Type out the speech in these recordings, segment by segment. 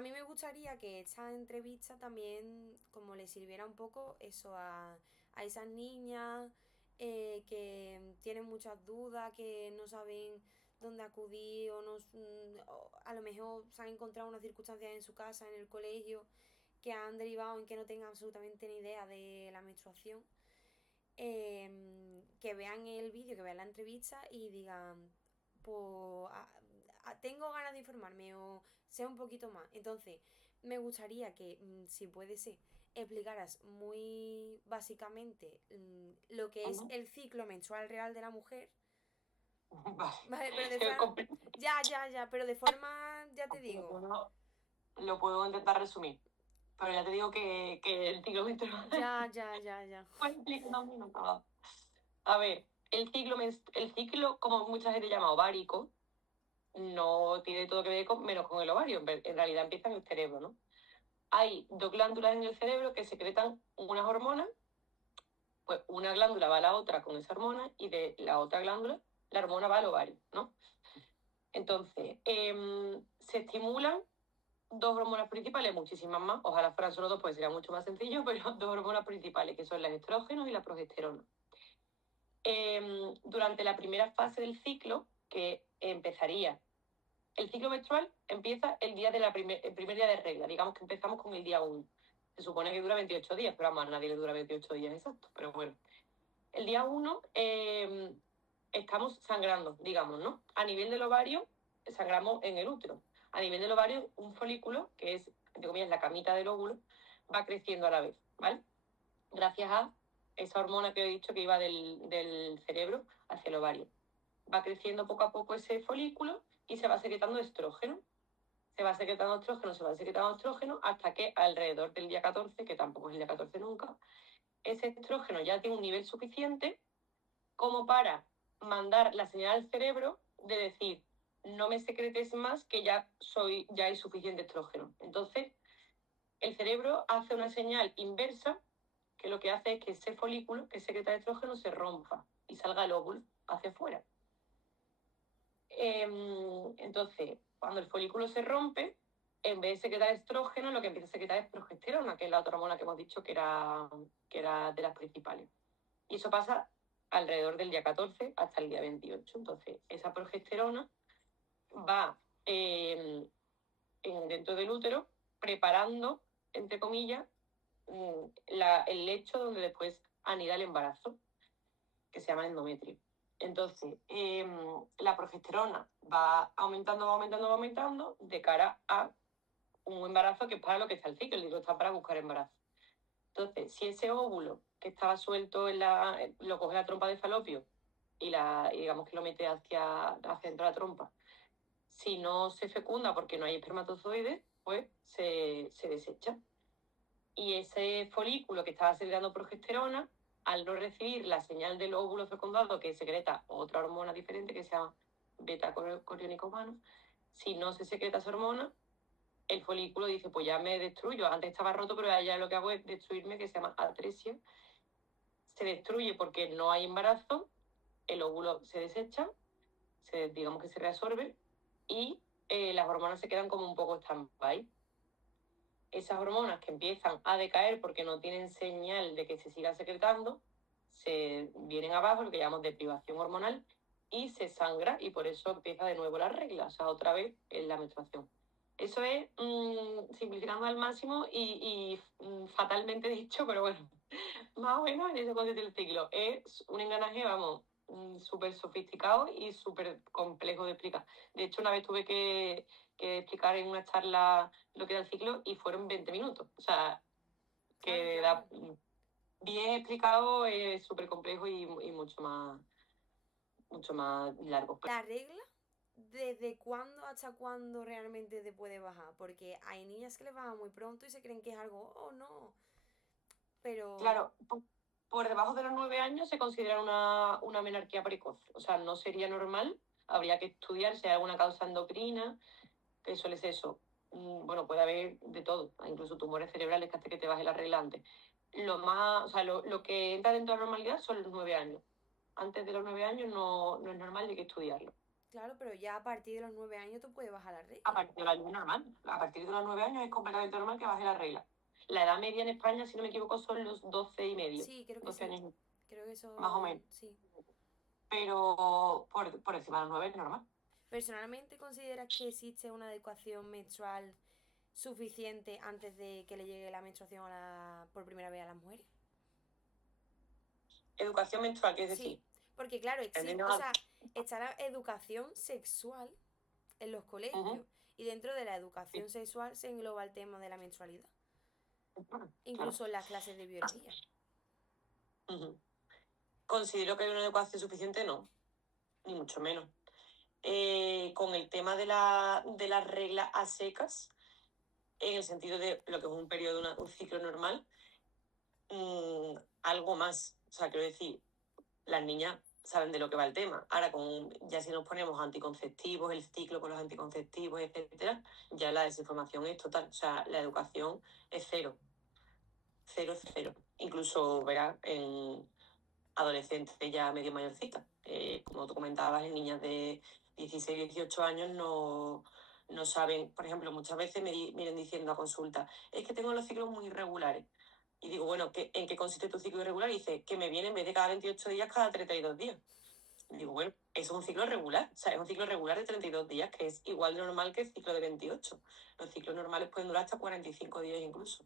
a mí me gustaría que esta entrevista también como le sirviera un poco eso a esas niñas que tienen muchas dudas, que no saben dónde acudir o, no, o a lo mejor se han encontrado unas circunstancias en su casa, en el colegio, que han derivado en que no tengan absolutamente ni idea de la menstruación. Que vean el vídeo, que vean la entrevista y digan, pues tengo ganas de informarme o sé un poquito más. Entonces, me gustaría que, si puede ser, explicaras muy básicamente lo que es Ujú. el ciclo menstrual real de la mujer. Vale. Vale, pero de Es forma... Ya, ya, ya, pero de forma, ya te Lo digo. puedo, lo puedo intentar resumir, pero ya te digo que el ciclo menstrual Ya, ya, ya, ya. pues explica un minuto. A ver, el ciclo, como mucha gente llama ovárico, no tiene todo que ver con, menos con el ovario. En realidad empieza en el cerebro, ¿no? Hay dos glándulas en el cerebro que secretan unas hormonas, pues una glándula va a la otra con esa hormona y de la otra glándula la hormona va al ovario, ¿no? Entonces, se estimulan dos hormonas principales, muchísimas más, ojalá fueran solo dos, pues sería mucho más sencillo, pero dos hormonas principales, que son los estrógenos y la progesterona. Durante la primera fase del ciclo, que empezaría, el ciclo menstrual empieza el día de el primer día de regla, digamos que empezamos con el día 1. Se supone que dura 28 días, pero vamos, a nadie le dura 28 días exactos, pero bueno. El día 1 estamos sangrando, digamos, ¿no? A nivel del ovario, sangramos en el útero. A nivel del ovario, un folículo, que es, entre comillas, la camita del óvulo, va creciendo a la vez, ¿vale? Gracias a esa hormona que he dicho que iba del cerebro hacia el ovario. Va creciendo poco a poco ese folículo y se va secretando estrógeno. Se va secretando estrógeno, se va secretando estrógeno, hasta que alrededor del día 14, que tampoco es el día 14 nunca, ese estrógeno ya tiene un nivel suficiente como para mandar la señal al cerebro de decir, no me secretes más, que ya hay suficiente estrógeno. Entonces, el cerebro hace una señal inversa, que lo que hace es que ese folículo que secreta estrógeno se rompa y salga el óvulo hacia afuera. Entonces, cuando el folículo se rompe, en vez de secretar estrógeno, lo que empieza a secretar es progesterona, que es la otra hormona que hemos dicho que era de las principales. Y eso pasa alrededor del día 14 hasta el día 28. Entonces, esa progesterona va dentro del útero preparando, entre comillas, el lecho donde después anida el embarazo, que se llama endometrio. Entonces, la progesterona va aumentando, va aumentando, va aumentando de cara a un embarazo, que es para lo que está el ciclo. El ciclo está para buscar embarazo. Entonces, si ese óvulo que estaba suelto lo coge la trompa de falopio y digamos que lo mete hacia dentro de la trompa, si no se fecunda porque no hay espermatozoides, pues se desecha. Y ese folículo que estaba secretando progesterona, al no recibir la señal del óvulo fecundado que secreta otra hormona diferente que se llama beta-coriónico humano, si no se secreta esa hormona, el folículo dice, pues ya me destruyo. Antes estaba roto, pero ya lo que hago es destruirme, que se llama atresia. Se destruye porque no hay embarazo, el óvulo se desecha, digamos que se reabsorbe y las hormonas se quedan como un poco stand-by. Esas hormonas que empiezan a decaer porque no tienen señal de que se siga secretando, se vienen abajo, lo que llamamos deprivación hormonal, y se sangra y por eso empieza de nuevo la regla, o sea, otra vez en la menstruación. Eso es simplificando al máximo y fatalmente dicho, pero bueno, más o menos en ese concepto del ciclo. Es un engranaje, vamos, súper sofisticado y súper complejo de explicar. De hecho, una vez tuve que explicar en una charla lo que era el ciclo y fueron 20 minutos. O sea, Claro, que da claro. bien explicado, es súper complejo y mucho más largo. La regla, ¿desde cuándo hasta cuándo realmente te puede bajar? Porque hay niñas que les baja muy pronto y se creen que es algo, oh no. Pero, Claro, por debajo de los 9 años se considera una menarquía precoz. O sea, no sería normal. Habría que estudiar si hay alguna causa endocrina, que suele ser eso. Bueno, puede haber de todo, incluso tumores cerebrales que hace que te baje la regla antes. O sea, lo que entra dentro de la normalidad son los 9 años. Antes de los 9 años no es normal y hay que estudiarlo. Claro, pero ya a partir de los 9 años tú puedes bajar la A regla. partir de la es normal. A partir de los 9 años es completamente normal que baje la regla. La edad media en España, si no me equivoco, son los 12 y medio. Sí, creo que 12 sí. años, Creo que más o eso, menos. sí. Pero por encima de los 9 es normal. ¿Personalmente consideras que existe una adecuación menstrual suficiente antes de que le llegue la menstruación por primera vez a las mujeres? Educación menstrual, ¿qué es Sí, decir? porque claro, existe, o Entendiendo. sea, está la educación sexual en los Ujú, colegios y dentro de la educación sexual se engloba el tema de la menstrualidad, claro. incluso en las clases de biología. Ujú. Considero que hay una educación suficiente, no, ni mucho menos. Con el tema de las reglas a secas, en el sentido de lo que es un periodo, un ciclo normal, algo más. O sea, quiero decir, las niñas saben de lo que va el tema. Ahora, ya si nos ponemos anticonceptivos, el ciclo con los anticonceptivos, etcétera, ya la desinformación es total. O sea, la educación es cero. Cero es cero. Incluso, verás, en adolescentes ya medio mayorcitas. Como tú comentabas, en niñas de 16 18 años no saben, por ejemplo, muchas veces vienen diciendo a consulta, es que tengo los ciclos muy irregulares. Y digo, bueno, ¿en qué consiste tu ciclo irregular? Y dice, que me viene en vez de cada 28 días, cada 32 días. Y digo, bueno, eso es un ciclo regular, o sea, es un ciclo regular de 32 días, que es igual de normal que el ciclo de 28. Los ciclos normales pueden durar hasta 45 días incluso.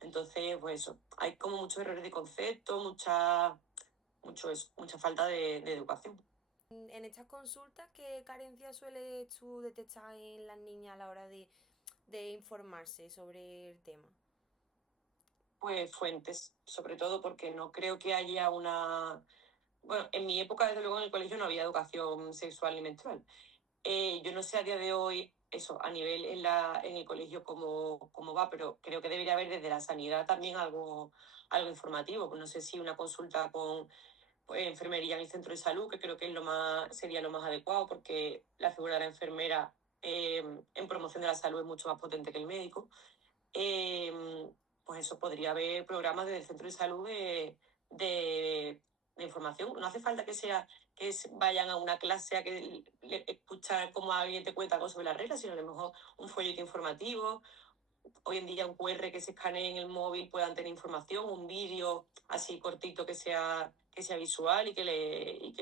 Entonces, pues eso, hay como muchos errores de concepto, mucha falta de educación. En estas consultas, ¿qué carencias sueles tú detectar en las niñas a la hora de informarse sobre el tema? Pues fuentes, sobre todo porque no creo que haya una... Bueno, en mi época, desde luego, en el colegio no había educación sexual ni menstrual. Yo no sé a día de hoy eso, a nivel en el colegio cómo va, pero creo que debería haber desde la sanidad también algo informativo. Pues no sé si una consulta con pues, enfermería en el centro de salud, que creo que sería lo más adecuado, porque la figura de la enfermera en promoción de la salud es mucho más potente que el médico. Eh, pues eso, podría haber programas desde el centro de salud de, de información. No hace falta vayan a una clase a escuchar cómo alguien te cuenta algo sobre las reglas, sino a lo mejor un folleto informativo. Hoy en día un QR que se escanee en el móvil puedan tener información, un vídeo así cortito que sea visual y que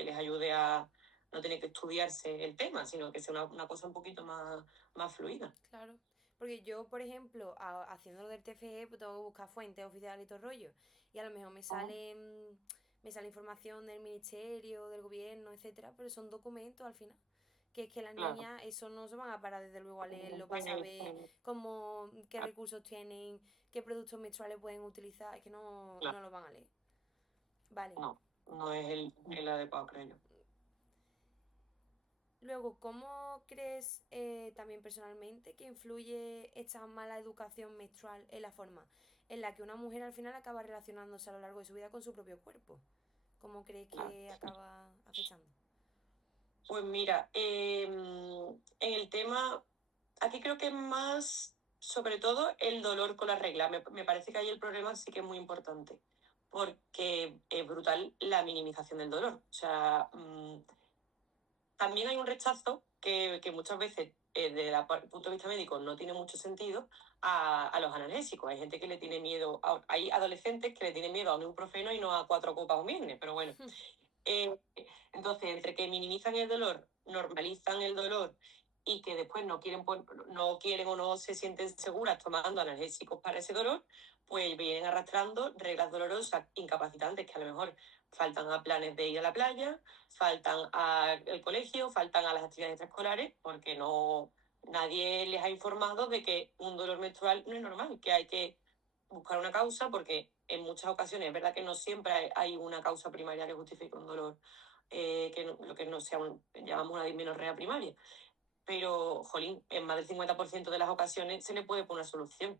les ayude a no tener que estudiarse el tema, sino que sea una cosa un poquito más fluida. Claro. Porque yo, por ejemplo, haciendo lo del TFG, pues tengo que buscar fuentes oficiales y todo el rollo. Y a lo mejor me sale información del ministerio, del gobierno, etcétera, pero son documentos al final. Que es que las Claro. niñas eso no se van a parar desde luego a leerlo para Pues, saber cómo, qué recursos tienen, qué productos menstruales pueden utilizar, es que no claro, lo van a leer. Vale. no es el adecuado, creo yo. Luego, ¿cómo crees también personalmente que influye esta mala educación menstrual en la forma en la que una mujer al final acaba relacionándose a lo largo de su vida con su propio cuerpo? ¿Cómo crees Claro. que acaba afectando? Pues mira, en el tema, aquí creo que es más, sobre todo, el dolor con la regla. Me parece que ahí el problema sí que es muy importante, porque es brutal la minimización del dolor. O sea, también hay un rechazo que muchas veces, desde el punto de vista médico, no tiene mucho sentido a los analgésicos. Hay gente que le tiene miedo, hay adolescentes que le tienen miedo a un ibuprofeno y no a cuatro copas un viernes, pero bueno. Eh, entonces, entre que minimizan el dolor, normalizan el dolor y que después no quieren o no se sienten seguras tomando analgésicos para ese dolor, pues vienen arrastrando reglas dolorosas, incapacitantes, que a lo mejor faltan a planes de ir a la playa, faltan al colegio, faltan a las actividades extraescolares, porque nadie les ha informado de que un dolor menstrual no es normal, que hay que buscar una causa, porque en muchas ocasiones es verdad que no siempre hay una causa primaria que justifique un dolor, lo que no sea llamamos una dismenorrea primaria. Pero, jolín, en más del 50% de las ocasiones se le puede poner una solución.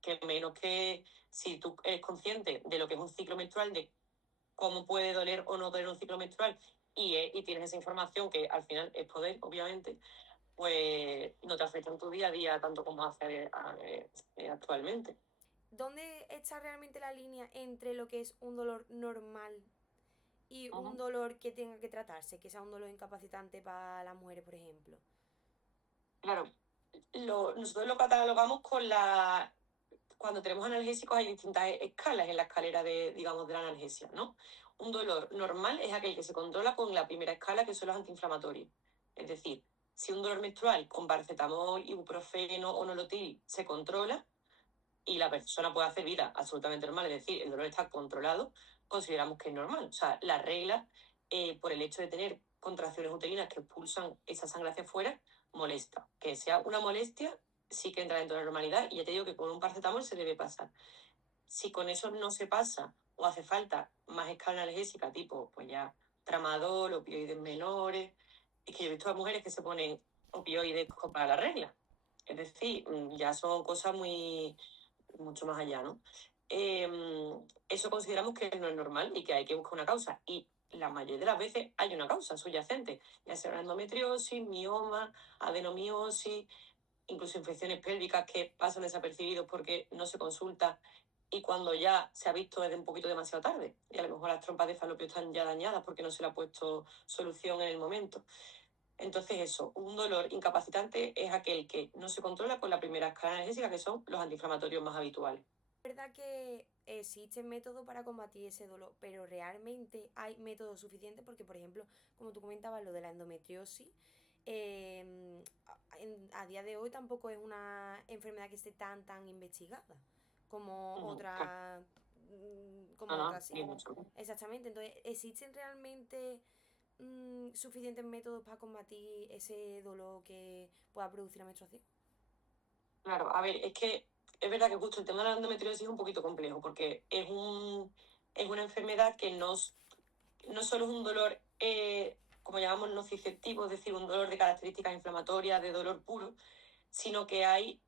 Que menos que si tú eres consciente de lo que es un ciclo menstrual, de cómo puede doler o no doler un ciclo menstrual, y tienes esa información que al final es poder, obviamente, pues no te afecta en tu día a día tanto como hace actualmente. ¿Dónde está realmente la línea entre lo que es un dolor normal y un Ujú. dolor que tenga que tratarse, que sea un dolor incapacitante para las mujeres, por ejemplo. Claro, nosotros lo catalogamos con la... Cuando tenemos analgésicos hay distintas escalas en la escalera de, digamos, de la analgesia, ¿no? Un dolor normal es aquel que se controla con la primera escala, que son los antiinflamatorios. Es decir, si un dolor menstrual con paracetamol, ibuprofeno o nolotil se controla y la persona puede hacer vida absolutamente normal, es decir, el dolor está controlado, consideramos que es normal. O sea, la regla, por el hecho de tener contracciones uterinas que expulsan esa sangre hacia afuera, molesta. Que sea una molestia, sí que entra dentro de la normalidad y ya te digo que con un paracetamol se debe pasar. Si con eso no se pasa o hace falta más escala analgésica, tipo, pues ya tramadol, opioides menores, es que yo he visto a mujeres que se ponen opioides para la regla. Es decir, ya son cosas mucho más allá, ¿no? Eso consideramos que no es normal y que hay que buscar una causa. Y la mayoría de las veces hay una causa subyacente, ya sea una endometriosis, mioma, adenomiosis, incluso infecciones pélvicas que pasan desapercibidos porque no se consulta y cuando ya se ha visto es de un poquito demasiado tarde y a lo mejor las trompas de falopio están ya dañadas porque no se le ha puesto solución en el momento. Entonces eso, un dolor incapacitante es aquel que no se controla con la primera escala analgésica, que son los antiinflamatorios más habituales. Es verdad que existen métodos para combatir ese dolor, pero realmente hay métodos suficientes porque, por ejemplo, como tú comentabas, lo de la endometriosis, a día de hoy tampoco es una enfermedad que esté tan investigada como No, claro, otra, no, como no, otras ni sí. mucho. Exactamente. Entonces, ¿existen realmente suficientes métodos para combatir ese dolor que pueda producir la menstruación? Claro, a ver, es que es verdad que justo el tema de la endometriosis es un poquito complejo porque es una enfermedad que no solo es un dolor, como llamamos, nociceptivo, es decir, un dolor de características inflamatorias, de dolor puro, sino que hay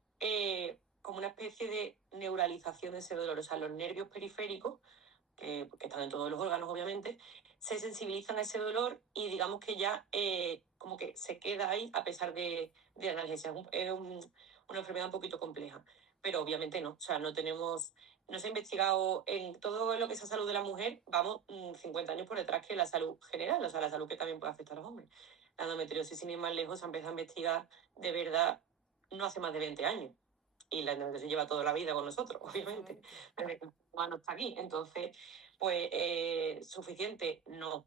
como una especie de neuralización de ese dolor. O sea, los nervios periféricos, que están en todos los órganos, obviamente, se sensibilizan a ese dolor y digamos que ya como que se queda ahí a pesar de la analgesia. Una enfermedad un poquito compleja, pero obviamente no. O sea, no se ha investigado en todo lo que es la salud de la mujer, vamos 50 años por detrás que la salud general, o sea, la salud que también puede afectar a los hombres. La endometriosis, sin ir más lejos, se ha empezado a investigar de verdad no hace más de 20 años. Y la endometriosis lleva toda la vida con nosotros, obviamente, Exactamente. desde que el humano está aquí. Entonces, pues, suficiente, no.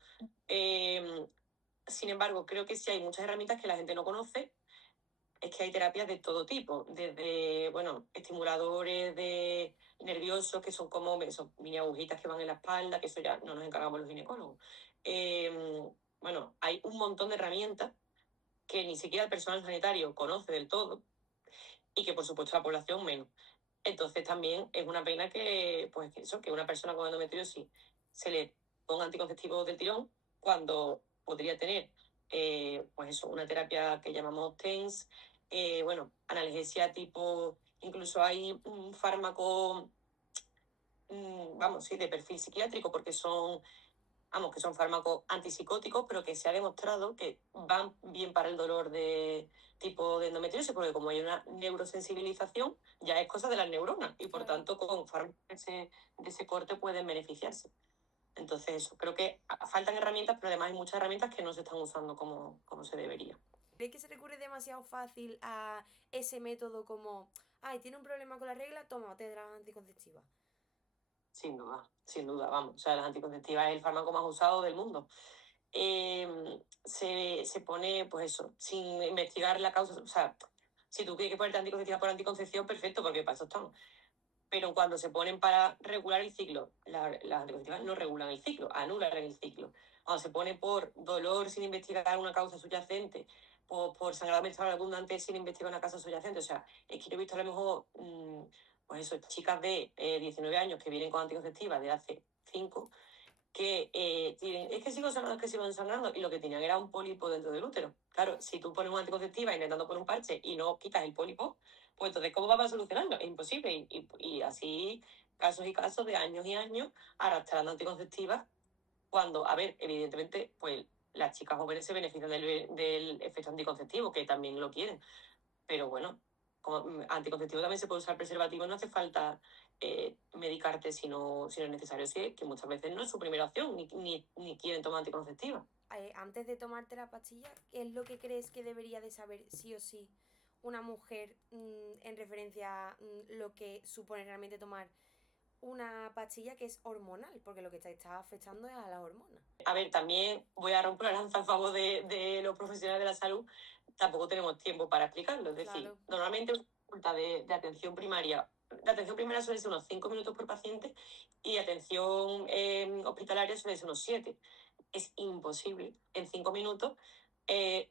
Sin embargo, creo que sí hay muchas herramientas que la gente no conoce. Es que hay terapias de todo tipo, desde, bueno, estimuladores de nerviosos, que son como esos mini agujitas que van en la espalda, que eso ya no nos encargamos los ginecólogos. Bueno, hay un montón de herramientas que ni siquiera el personal sanitario conoce del todo y que por supuesto la población menos. Entonces también es una pena que, pues, que eso, que una persona con endometriosis se le ponga anticonceptivo del tirón cuando podría tener, pues eso, una terapia que llamamos TENS, bueno, analgesia tipo, incluso hay un fármaco, vamos, sí, de perfil psiquiátrico, porque son vamos, que son fármacos antipsicóticos, pero que se ha demostrado que van bien para el dolor de tipo de endometriosis, porque como hay una neurosensibilización, ya es cosa de las neuronas y por Claro. tanto con fármacos de ese corte pueden beneficiarse. Entonces, eso, creo que faltan herramientas, pero además hay muchas herramientas que no se están usando como se debería. ¿Crees que se recurre demasiado fácil a ese método como, ay, tiene un problema con la regla, toma, te da anticonceptiva? Sin duda, vamos. O sea, las anticonceptivas es el fármaco más usado del mundo. Se pone, pues eso, sin investigar la causa. O sea, si tú quieres que ponerte anticonceptiva por anticoncepción, perfecto, porque para eso estamos. Pero cuando se ponen para regular el ciclo, las anticonceptivas no regulan el ciclo, anulan el ciclo. Cuando se pone por dolor sin investigar una causa subyacente, por sangrado menstrual abundante sin investigar una causa subyacente, o sea, es que yo he visto a lo mejor, pues eso, chicas de 19 años que vienen con anticonceptivas de hace 5 que tienen, es que sigo sangrando, es que sigo sangrando, y lo que tenían era un pólipo dentro del útero. Claro, si tú pones una anticonceptiva intentando poner un parche y no quitas el pólipo, pues entonces, ¿cómo vas a solucionarlo? Es imposible. Y así, casos y casos de años y años arrastrando anticonceptivas, cuando, a ver, evidentemente, pues las chicas jóvenes se benefician del efecto anticonceptivo, que también lo quieren. Pero bueno, como anticonceptivo también se puede usar preservativo, no hace falta medicarte si no es necesario. Sí, que muchas veces no es su primera opción, ni quieren tomar anticonceptiva. Antes de tomarte la pastilla, ¿qué es lo que crees que debería de saber sí o sí una mujer en referencia a lo que supone realmente tomar una pastilla que es hormonal? Porque lo que te está afectando es a las hormonas. A ver, también voy a romper la lanza a favor de los profesionales de la salud. Tampoco tenemos tiempo para explicarlo. Es decir, Claro. normalmente una consulta de atención primaria, de atención primaria suele ser unos 5 minutos por paciente y atención hospitalaria suele ser unos 7. Es imposible en 5 minutos.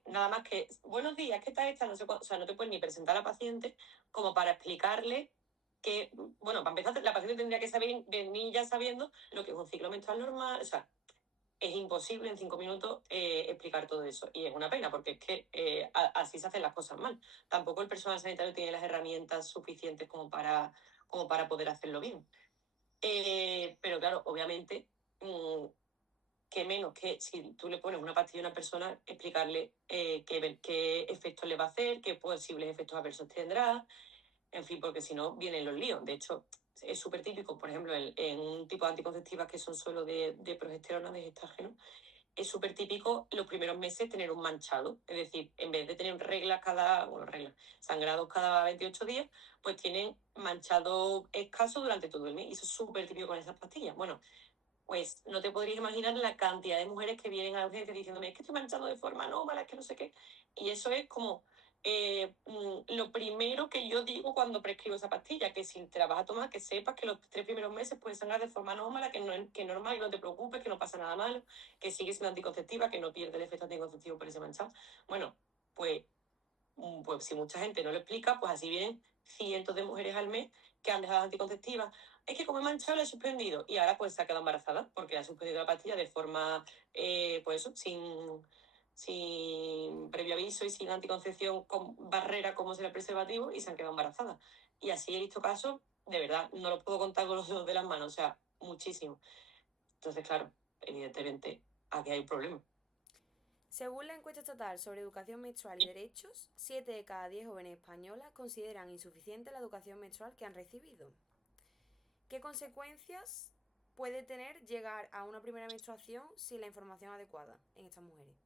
Nada más que, buenos días, ¿qué tal está? No sé o sea, no te puedes ni presentar a la paciente como para explicarle que, bueno, para empezar, la paciente tendría que saber, venir ya sabiendo lo que es un ciclo menstrual normal, o sea, es imposible en 5 minutos explicar todo eso. Y es una pena, porque es que así se hacen las cosas mal. Tampoco el personal sanitario tiene las herramientas suficientes como para poder hacerlo bien. Pero claro, obviamente, que menos que si tú le pones una pastilla a una persona, explicarle qué efectos le va a hacer, qué posibles efectos adversos tendrá, en fin, porque si no, vienen los líos. De hecho, es súper típico, por ejemplo, en un tipo de anticonceptivas que son solo de progesterona, de gestágeno, es súper típico los primeros meses tener un manchado. Es decir, en vez de tener sangrados cada 28 días, pues tienen manchado escaso durante todo el mes. Y eso es súper típico con esas pastillas. Bueno, pues no te podrías imaginar la cantidad de mujeres que vienen a la urgencia diciéndome, es que estoy manchando de forma anómala, es que no sé qué. Y eso es como lo primero que yo digo cuando prescribo esa pastilla, que si te la vas a tomar, que sepas que los 3 primeros meses puedes sangrar de forma anómala, que es normal, que no te preocupes, que no pasa nada malo, que sigue siendo anticonceptiva, que no pierde el efecto anticonceptivo por ese manchado. Bueno, pues pues si mucha gente no lo explica, pues así vienen cientos de mujeres al mes que han dejado anticonceptivas. Es que como he manchado la he suspendido y ahora pues se ha quedado embarazada porque ha suspendido la pastilla de forma, pues eso, sin previo aviso y sin anticoncepción con barrera como será el preservativo y se han quedado embarazadas. Y así he visto casos, de verdad, no los puedo contar con los dedos de las manos, o sea, muchísimo. Entonces, claro, evidentemente aquí hay un problema. Según la encuesta estatal sobre educación menstrual y derechos, 7 de cada 10 jóvenes españolas consideran insuficiente la educación menstrual que han recibido. ¿Qué consecuencias puede tener llegar a una primera menstruación sin la información adecuada en estas mujeres?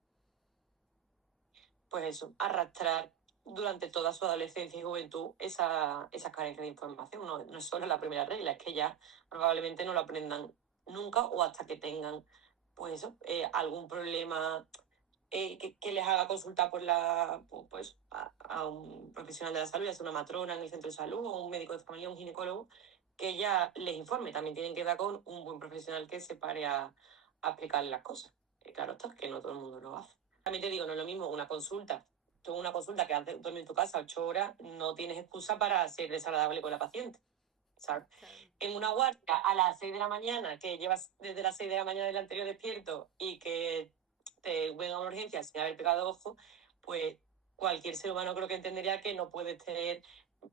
Pues eso, arrastrar durante toda su adolescencia y juventud esa carencia de información. No es solo la primera regla, es que ya probablemente no lo aprendan nunca o hasta que tengan, pues eso, algún problema que les haga consultar pues, a un profesional de la salud, ya sea una matrona en el centro de salud o un médico de familia, un ginecólogo, que ya les informe. También tienen que dar con un buen profesional que se pare a explicarles las cosas. Claro, esto es que no todo el mundo lo hace. También te digo, no es lo mismo una consulta. Tú una consulta que haces dormir en tu casa 8 horas, no tienes excusa para ser desagradable con la paciente. ¿Sabes? Claro. En una guardia a las 6 de la mañana, que llevas desde las 6 de la mañana del anterior despierto y que te venga a una urgencia sin haber pegado ojo, pues cualquier ser humano creo que entendería que no puedes tener.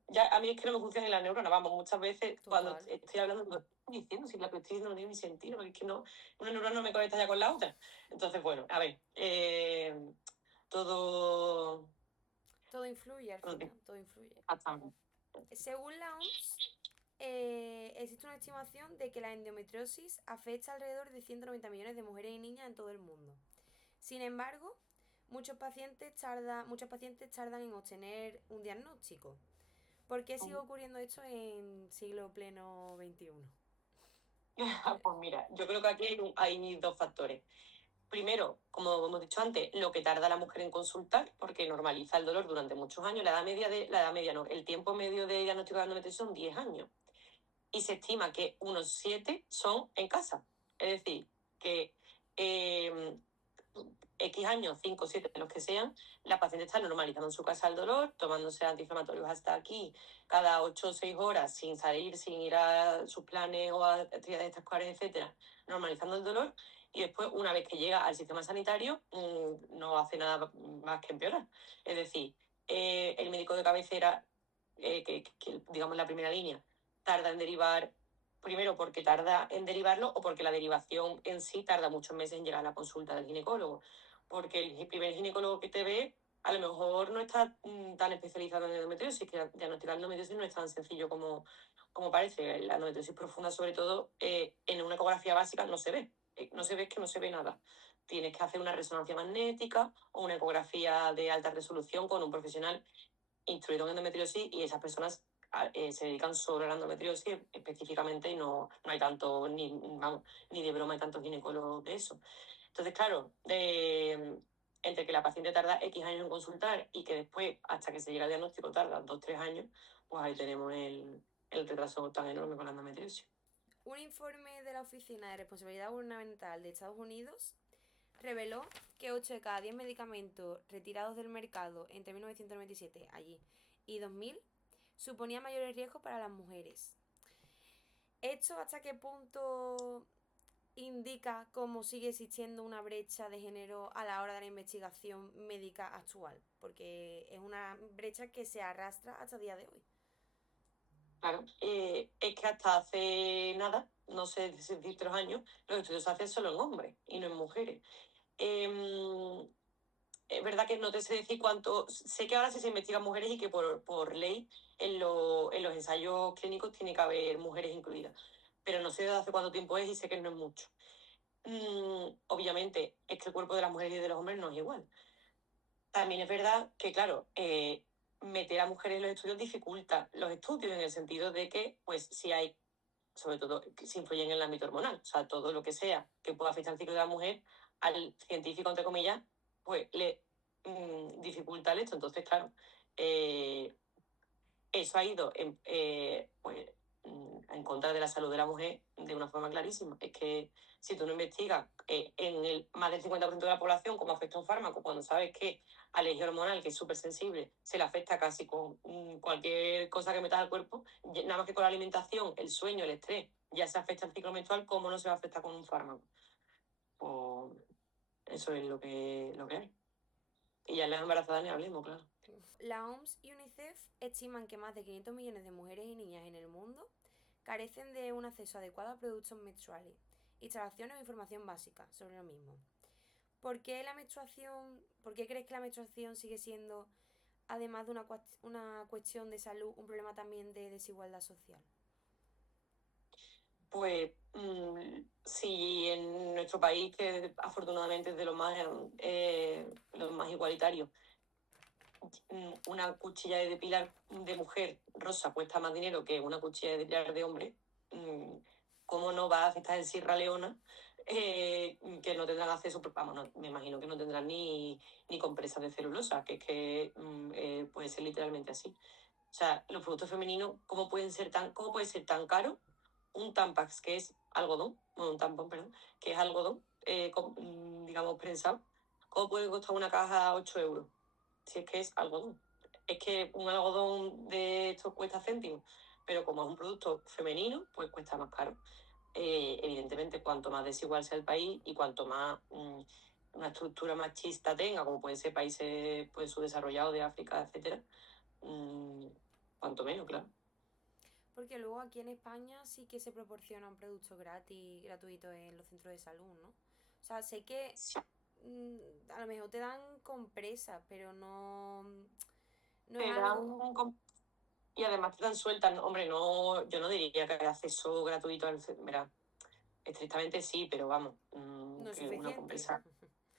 Ya, a mí es que no me funciona la neurona, vamos, muchas veces cuando Total. estoy hablando, no estoy diciendo, si lo que estoy diciendo no tiene ni sentido, porque es que no, una neurona no me conecta ya con la otra. Entonces, bueno, a ver, todo. Todo influye al todo final, todo influye. bastante. Según la OMS, existe una estimación de que la endometriosis afecta a alrededor de 190 millones de mujeres y niñas en todo el mundo. Sin embargo, muchos pacientes tardan en obtener un diagnóstico. ¿Por qué sigue ocurriendo esto en siglo pleno XXI? Pues mira, yo creo que aquí hay dos factores. Primero, como hemos dicho antes, lo que tarda la mujer en consultar, porque normaliza el dolor durante muchos años. La edad media no, el tiempo medio de diagnóstico de endometriosis son 10 años. Y se estima que unos 7 son en casa. Es decir, que X años, 5 7 los que sean, la paciente está normalizando en su casa el dolor, tomándose antiinflamatorios hasta aquí, cada 8 o 6 horas, sin salir, sin ir a sus planes o a actividades extraescolares, etcétera, normalizando el dolor. Y después, una vez que llega al sistema sanitario, no hace nada más que empeorar. Es decir, el médico de cabecera, que digamos la primera línea, tarda en derivar, primero porque tarda en derivarlo o porque la derivación en sí tarda muchos meses en llegar a la consulta del ginecólogo. Porque el primer ginecólogo que te ve a lo mejor no está tan especializado en endometriosis, que diagnosticar endometriosis no es tan sencillo como parece. La endometriosis profunda, sobre todo, en una ecografía básica no se ve. No se ve, es que no se ve nada. Tienes que hacer una resonancia magnética o una ecografía de alta resolución con un profesional instruido en endometriosis, y esas personas se dedican solo a la endometriosis específicamente, y no hay tanto, ni de broma hay tantos ginecólogos de eso. Entonces, claro, entre que la paciente tarda X años en consultar y que después, hasta que se llega al diagnóstico, tarda 2 o 3 años, pues ahí tenemos el retraso tan enorme con la endometriosis. Un informe de la Oficina de Responsabilidad Gubernamental de Estados Unidos reveló que 8 de cada 10 medicamentos retirados del mercado entre 1997 allí y 2000 suponían mayores riesgos para las mujeres. ¿Esto hasta qué punto indica cómo sigue existiendo una brecha de género a la hora de la investigación médica actual? Porque es una brecha que se arrastra hasta el día de hoy. Claro, es que hasta hace nada, no sé, decir 3 años, los estudios se hacen solo en hombres y no en mujeres. Es verdad que no te sé decir cuánto. Sé que ahora sí se investigan mujeres y que por ley en los ensayos clínicos tiene que haber mujeres incluidas. Pero no sé desde hace cuánto tiempo es y sé que no es mucho. Obviamente es que el cuerpo de las mujeres y de los hombres no es igual. También es verdad que, claro, meter a mujeres en los estudios dificulta los estudios en el sentido de que, pues, si hay, sobre todo, que se influyen en el ámbito hormonal, o sea, todo lo que sea que pueda afectar al ciclo de la mujer, al científico, entre comillas, pues le dificulta el esto. Entonces, claro, eso ha ido pues, en contra de la salud de la mujer de una forma clarísima. Es que si tú no investigas en el más del 50% de la población cómo afecta un fármaco, cuando sabes que alergia hormonal, que es súper sensible, se le afecta casi con cualquier cosa que metas al cuerpo, nada más que con la alimentación, el sueño, el estrés, ya se afecta el ciclo menstrual, ¿cómo no se va a afectar con un fármaco? Pues eso es lo que hay. Y ya en las embarazadas ni hablemos, claro. La OMS y UNICEF estiman que más de 500 millones de mujeres y niñas en el mundo carecen de un acceso adecuado a productos menstruales, instalaciones o información básica sobre lo mismo. ¿Por qué crees que la menstruación sigue siendo, además de una cuestión de salud, un problema también de desigualdad social? Pues si en nuestro país, que afortunadamente es de los más igualitarios, una cuchilla de depilar de mujer rosa cuesta más dinero que una cuchilla de depilar de hombre, ¿cómo no va a afectar en Sierra Leona? Que no tendrán acceso, vamos, me imagino que no tendrán ni compresas de celulosa, que es que puede ser literalmente así. O sea, los productos femeninos, ¿cómo puede ser tan caro un Tampax, que es algodón, bueno, un tampón, perdón, que es algodón, digamos, prensado? ¿Cómo puede costar una caja 8 euros? Si es que es algodón. Es que un algodón de estos cuesta céntimos, pero como es un producto femenino, pues cuesta más caro. Evidentemente, cuanto más desigual sea el país y cuanto más una estructura machista tenga, como pueden ser países pues, subdesarrollados de África, etcétera, mm, cuanto menos, claro. Porque luego aquí en España sí que se proporcionan productos gratis, gratuitos en los centros de salud, ¿no? O sea, sé que Sí, a lo mejor te dan compresas, pero no es te dan algo y además te dan sueltas. Hombre, no, yo no diría que hay acceso gratuito verá, estrictamente sí, pero vamos, no es que una suficiente. compresa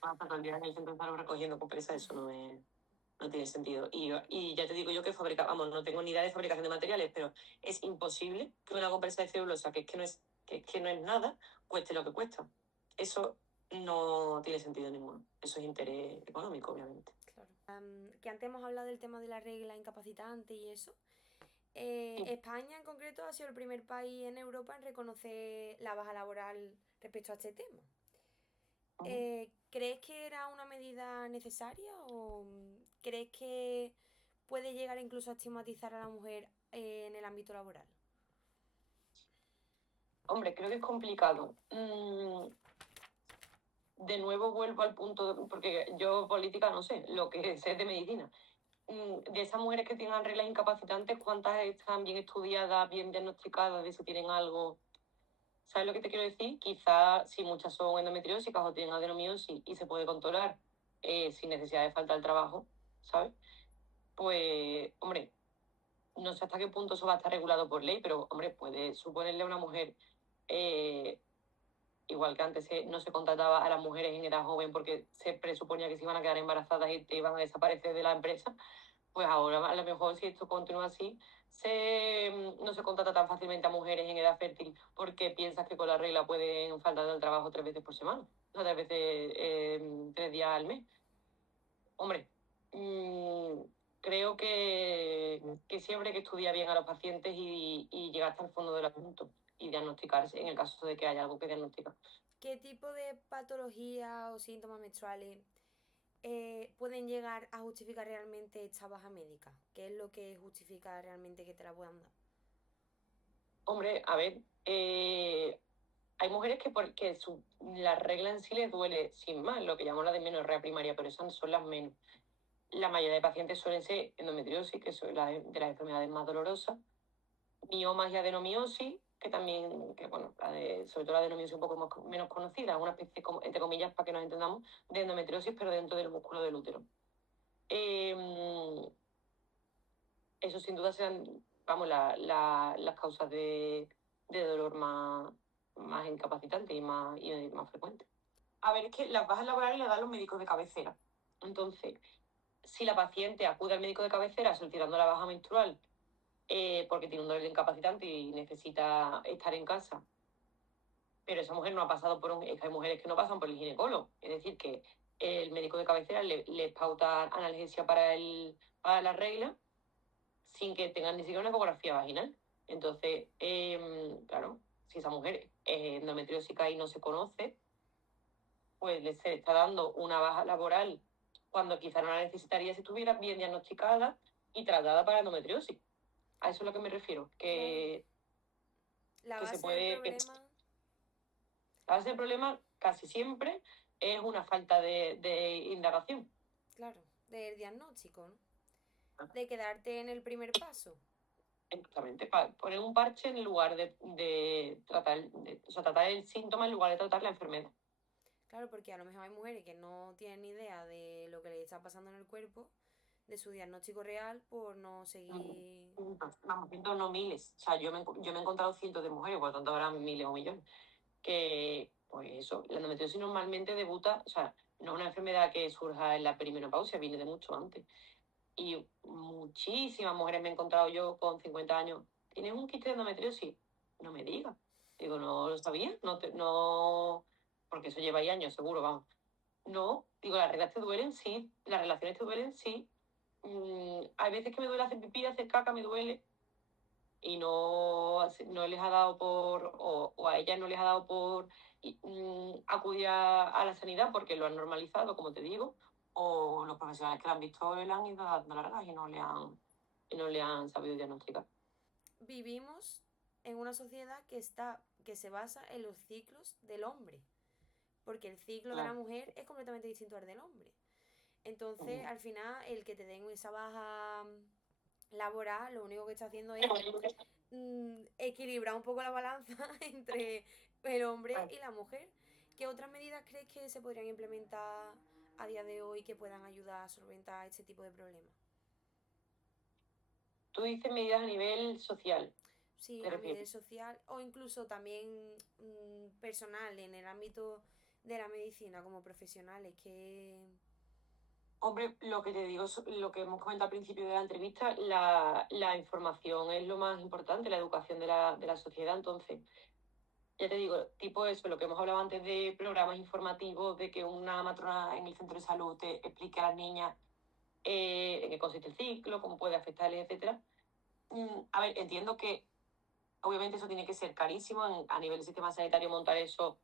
hasta todo el día en el centro de salud recogiendo compresas, eso no tiene sentido. Y ya te digo yo que vamos, no tengo ni idea de fabricación de materiales, pero es imposible que una compresa de celulosa, que es que no es nada, cueste lo que cuesta. Eso no tiene sentido ninguno. Eso es interés económico, obviamente. Claro. Que antes hemos hablado del tema de la regla incapacitante y eso. Sí. España en concreto ha sido el primer país en Europa en reconocer la baja laboral respecto a este tema. Ujú. ¿Crees que era una medida necesaria o crees que puede llegar incluso a estigmatizar a la mujer en el ámbito laboral? Hombre, creo que es complicado. De nuevo vuelvo al punto, porque yo política no sé, lo que sé es de medicina. De esas mujeres que tienen reglas incapacitantes, ¿cuántas están bien estudiadas, bien diagnosticadas de si tienen algo? ¿Sabes lo que te quiero decir? Quizás si muchas son endometriósicas o tienen adenomiosis y se puede controlar sin necesidad de falta al trabajo, ¿sabes? Pues, hombre, no sé hasta qué punto eso va a estar regulado por ley, pero, hombre, puede suponerle a una mujer, igual que antes no se contrataba a las mujeres en edad joven porque se presuponía que se iban a quedar embarazadas y te iban a desaparecer de la empresa, pues ahora a lo mejor si esto continúa así, no se contrata tan fácilmente a mujeres en edad fértil porque piensas que con la regla pueden faltar del trabajo 3 veces por semana, o sea, 3 veces, 3 días al mes. Hombre, creo que siempre hay que estudiar bien a los pacientes y llegar hasta el fondo del asunto y diagnosticarse en el caso de que haya algo que diagnosticar. ¿Qué tipo de patologías o síntomas menstruales pueden llegar a justificar realmente esta baja médica? ¿Qué es lo que justifica realmente que te la puedan dar? Hombre, a ver, hay mujeres que la regla en sí les duele sin más, lo que llamamos la dismenorrea primaria, pero esas son las menos. La mayoría de pacientes suelen ser endometriosis, que son de las enfermedades más dolorosas, miomas y adenomiosis, que también, que bueno, sobre todo la adenomiosis un poco menos conocida, una especie, entre comillas, para que nos entendamos, de endometriosis, pero dentro del músculo del útero. Eso sin duda serán, vamos, las causas de dolor más incapacitantes y más frecuentes. A ver, es que las bajas laborales las dan los médicos de cabecera. Entonces, si la paciente acude al médico de cabecera solicitando la baja menstrual porque tiene un dolor incapacitante y necesita estar en casa, pero esa mujer no ha pasado es que hay mujeres que no pasan por el ginecólogo, es decir, que el médico de cabecera le pauta analgesia para la regla sin que tengan ni siquiera una ecografía vaginal. Entonces, claro, si esa mujer es endometriósica y no se conoce, pues se está dando una baja laboral cuando quizá no la necesitaría si estuviera bien diagnosticada y tratada para endometriosis. A eso es a lo que me refiero, Claro. La que se base del puede... problema, La base del problema casi siempre es una falta de indagación. claro, del diagnóstico, ¿no? De quedarte en el primer paso. Exactamente, poner un parche en lugar de tratar, o sea, tratar el síntoma en lugar de tratar la enfermedad. Claro, porque a lo mejor hay mujeres que no tienen ni idea de lo que les está pasando en el cuerpo, de su diagnóstico real, por no seguir. Vamos, cientos, no miles. O sea, yo me he encontrado cientos de mujeres, por lo tanto habrá miles o millones, que, pues eso, la endometriosis normalmente debuta, o sea, no es una enfermedad que surja en la perimenopausia, viene de mucho antes. Y muchísimas mujeres me he encontrado yo con 50 años. ¿Tienes un quiste de endometriosis? No me digas. Digo, no lo sabía, no, porque eso lleva ahí años, seguro, vamos. No, digo, las reglas te duelen, sí. Las relaciones te duelen, sí. Hay veces que me duele hacer pipí, hacer caca, me duele. Y no les ha dado o a ellas no les ha dado por acudir a la sanidad porque lo han normalizado, como te digo, o los profesionales que la han visto le han ido dando largas y no le han sabido diagnosticar. Vivimos en una sociedad que se basa en los ciclos del hombre, porque el ciclo de la Claro. mujer es completamente distinto al del hombre. Entonces, Ujú. al final, el que te den esa baja laboral, lo único que está haciendo es equilibrar un poco la balanza entre el hombre y la mujer. ¿Qué otras medidas crees que se podrían implementar a día de hoy que puedan ayudar a solventar este tipo de problemas? Tú dices medidas a nivel social, Sí, ¿te a nivel refieres? social o incluso también personal, en el ámbito de la medicina como profesionales, que... Hombre, lo que te digo, lo que hemos comentado al principio de la entrevista, la información es lo más importante, la educación de la sociedad. Entonces, ya te digo, tipo eso, lo que hemos hablado antes de programas informativos, de que una matrona en el centro de salud te explique a las niñas en qué consiste el ciclo, cómo puede afectarles, etcétera. A ver, entiendo que obviamente eso tiene que ser carísimo a nivel del sistema sanitario montar eso.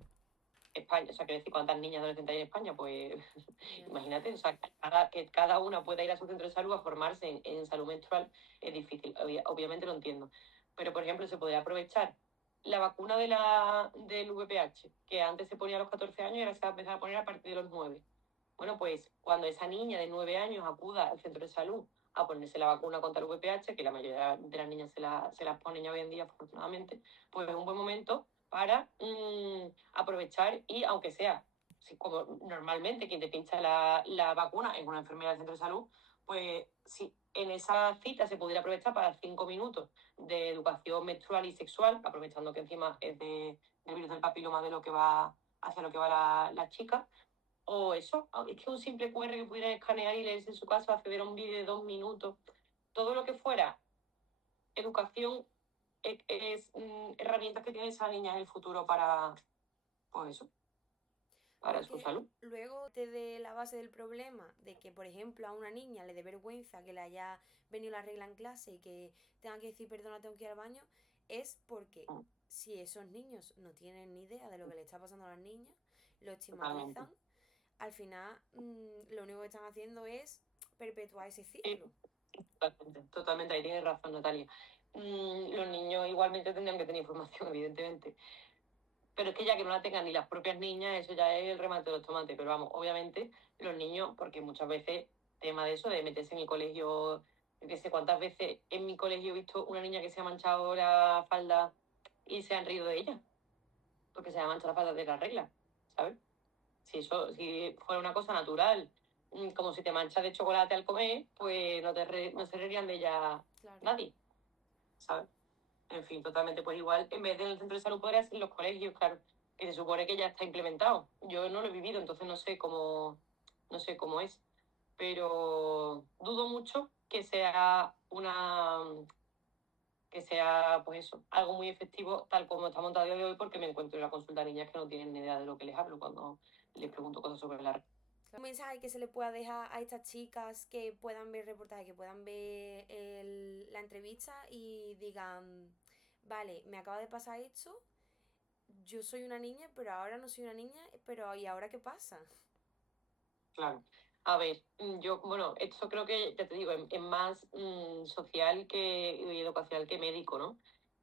España, o sea, quiero decir, ¿cuántas niñas adolescentes hay en España? Pues Ya. imagínate, o sea, que cada una pueda ir a su centro de salud a formarse en salud menstrual es difícil, obviamente lo entiendo. Pero, por ejemplo, se podría aprovechar la vacuna del VPH, que antes se ponía a los 14 años y ahora se va a empezar a poner a partir de los 9. Bueno, pues cuando esa niña de 9 años acuda al centro de salud a ponerse la vacuna contra el VPH, que la mayoría de las niñas se las ponen ya hoy en día, afortunadamente, pues es un buen momento para aprovechar y, aunque sea, como normalmente quien te pincha la vacuna es una enfermera del centro de salud, pues si en esa cita se pudiera aprovechar para 5 minutos de educación menstrual y sexual, aprovechando que encima es del virus del papiloma de lo que va hacia lo que va la chica, o eso, es que un simple QR que pudieran escanear y leerse en su casa, acceder a un vídeo de 2 minutos, todo lo que fuera educación es herramientas que tiene esa niña en el futuro para, pues eso, para su Porque salud. luego te dé la base del problema de que, por ejemplo, a una niña le dé vergüenza que le haya venido la regla en clase y que tenga que decir perdona, tengo que ir al baño, es porque si esos niños no tienen ni idea de lo que le está pasando a las niñas, lo Totalmente. estigmatizan, al final lo único que están haciendo es perpetuar ese Sí, ciclo. totalmente, totalmente, ahí tienes razón, Natalia. Los niños igualmente tendrían que tener información, evidentemente. Pero es que ya que no la tengan ni las propias niñas, eso ya es el remate de los tomates. Pero vamos, obviamente los niños, porque muchas veces, tema de eso, de meterse en el colegio, yo qué sé cuántas veces en mi colegio he visto una niña que se ha manchado la falda y se han rido de ella, porque se ha manchado la falda de la regla, ¿sabes? Si fuera una cosa natural, como si te manchas de chocolate al comer, pues no se reirían de ella Claro. nadie, ¿sabes? En fin, totalmente. Pues igual, en vez del centro de salud, podría ser en los colegios, claro, que se supone que ya está implementado. Yo no lo he vivido, entonces no sé cómo es. Pero dudo mucho que sea, pues eso, algo muy efectivo, tal como está montado a día de hoy, porque me encuentro en la consulta a niñas que no tienen ni idea de lo que les hablo cuando les pregunto cosas sobre la red. Un mensaje que se le pueda dejar a estas chicas que puedan ver reportaje, que puedan ver la entrevista y digan, vale, me acaba de pasar esto, yo soy una niña, pero ahora no soy una niña, pero ¿y ahora qué pasa? Claro. A ver, bueno, esto creo que, ya te digo, es más social y educacional que médico, ¿no?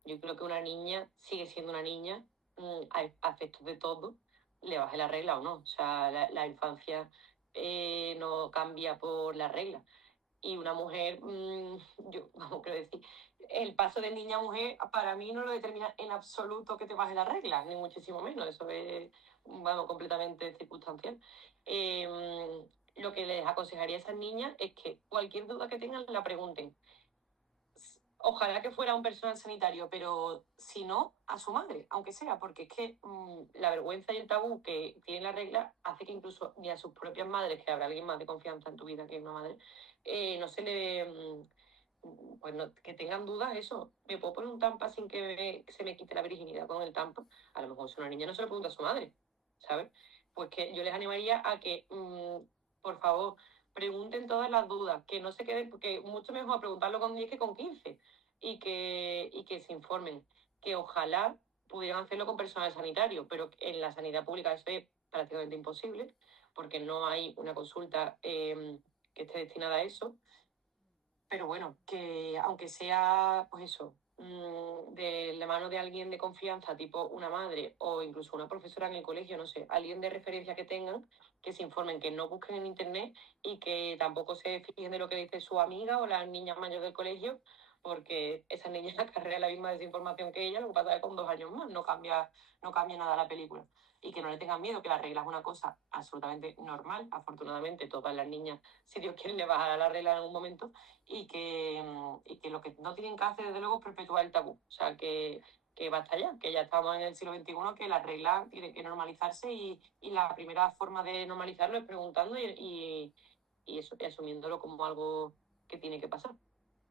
Yo creo que una niña sigue siendo una niña, a efectos de todo, le baje la regla o no. O sea, la infancia no cambia por la regla. Y una mujer, yo, vamos, quiero decir, el paso de niña a mujer para mí no lo determina en absoluto que te baje la regla, ni muchísimo menos. Eso es, vamos, completamente circunstancial. Lo que les aconsejaría a esas niñas es que cualquier duda que tengan la pregunten. Ojalá que fuera un personal sanitario, pero si no, a su madre, aunque sea, porque es que la vergüenza y el tabú que tiene la regla hace que incluso ni a sus propias madres, que habrá alguien más de confianza en tu vida que una madre, no se le... pues no, que tengan dudas, eso. ¿Me puedo poner un tampa sin que se me quite la virginidad con el tampa? A lo mejor si una niña no se lo pregunta a su madre, ¿sabes? Pues que yo les animaría a que, por favor, pregunten todas las dudas, que no se queden, porque mucho mejor preguntarlo con 10 que con 15 y que se informen. Que ojalá pudieran hacerlo con personal sanitario, pero en la sanidad pública eso es prácticamente imposible, porque no hay una consulta que esté destinada a eso. Pero bueno, que aunque sea, pues eso, de la mano de alguien de confianza, tipo una madre o incluso una profesora en el colegio, no sé, alguien de referencia que tengan, que se informen, que no busquen en internet y que tampoco se fijen de lo que dice su amiga o la niña mayor del colegio, porque esa niña acarrea la misma desinformación que ella, lo que pasa es que con 2 años más no cambia nada la película. Y que no le tengan miedo, que la regla es una cosa absolutamente normal. Afortunadamente, todas las niñas, si Dios quiere, le bajará la regla en algún momento y que lo que no tienen que hacer, desde luego, es perpetuar el tabú. O sea, que basta ya, que ya estamos en el siglo XXI, que la regla tiene que normalizarse y la primera forma de normalizarlo es preguntando y eso, y asumiéndolo como algo que tiene que pasar.